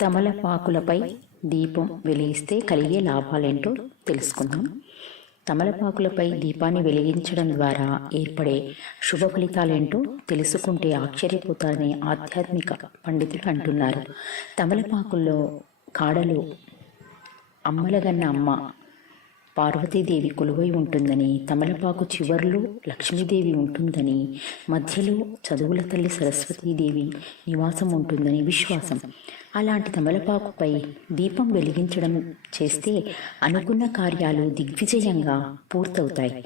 తమలపాకులపై దీపం వెలిగిస్తే కలిగే లాభాలేంటో తెలుసుకుందాం. తమలపాకులపై దీపాన్ని వెలిగించడం ద్వారా ఏర్పడే శుభ ఫలితాలేంటో తెలుసుకుంటే ఆశ్చర్యపోతారని ఆధ్యాత్మిక పండితులు అంటున్నారు. తమలపాకుల్లో కాడలు అమ్మలగన్న అమ్మ పార్వతీదేవి కొలువై ఉంటుందని తమలపాకు చివర్లో లక్ష్మీదేవి ఉంటుందని మధ్యలో చదువుల తల్లి సరస్వతీదేవి నివాసం ఉంటుందని విశ్వాసం. అలాంటి తమలపాకుపై దీపం వెలిగించడం చేస్తే అనుకున్న కార్యాలు దిగ్విజయంగా పూర్తవుతాయి.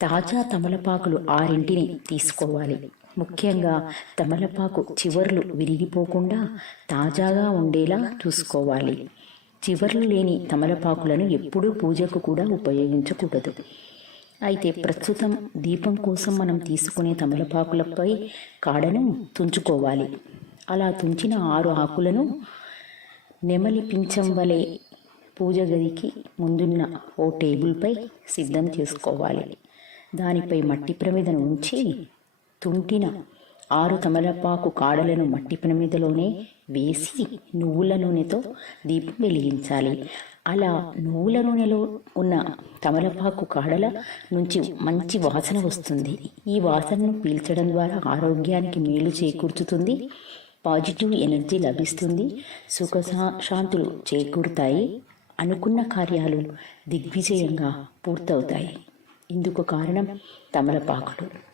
తాజా తమలపాకులు ఆరింటిని తీసుకోవాలి. ముఖ్యంగా తమలపాకు చివర్లు విరిగిపోకుండా తాజాగా ఉండేలా చూసుకోవాలి. చివర్లు లేని తమలపాకులను ఎప్పుడూ పూజకు కూడా ఉపయోగించకూడదు. అయితే ప్రస్తుతం దీపం కోసం మనం తీసుకునే తమలపాకులపై కాడను తుంచుకోవాలి. అలా తుంచిన ఆరు ఆకులను నెమలి పించం వలె పూజ గదికి ముందున్న ఓ టేబుల్పై సిద్ధం చేసుకోవాలి. దానిపై మట్టి ప్రమిదను ఉంచి తుంటిన ఆరు తమలపాకు కాడలను మట్టి ప్రమిదలోనే వేసి నువ్వుల నూనెతో దీపం వెలిగించాలి. అలా నువ్వుల నూనెలో ఉన్న తమలపాకు కాడల నుంచి మంచి వాసన వస్తుంది. ఈ వాసనను పీల్చడం ద్వారా ఆరోగ్యానికి మేలు చేకూర్చుతుంది. పాజిటివ్ ఎనర్జీ లభిస్తుంది సుఖ శాంతులు చేకూరుతాయి. అనుకున్న కార్యాలు దిగ్విజయంగా పూర్తవుతాయి. ఇందుకు కారణం తమలపాకులు.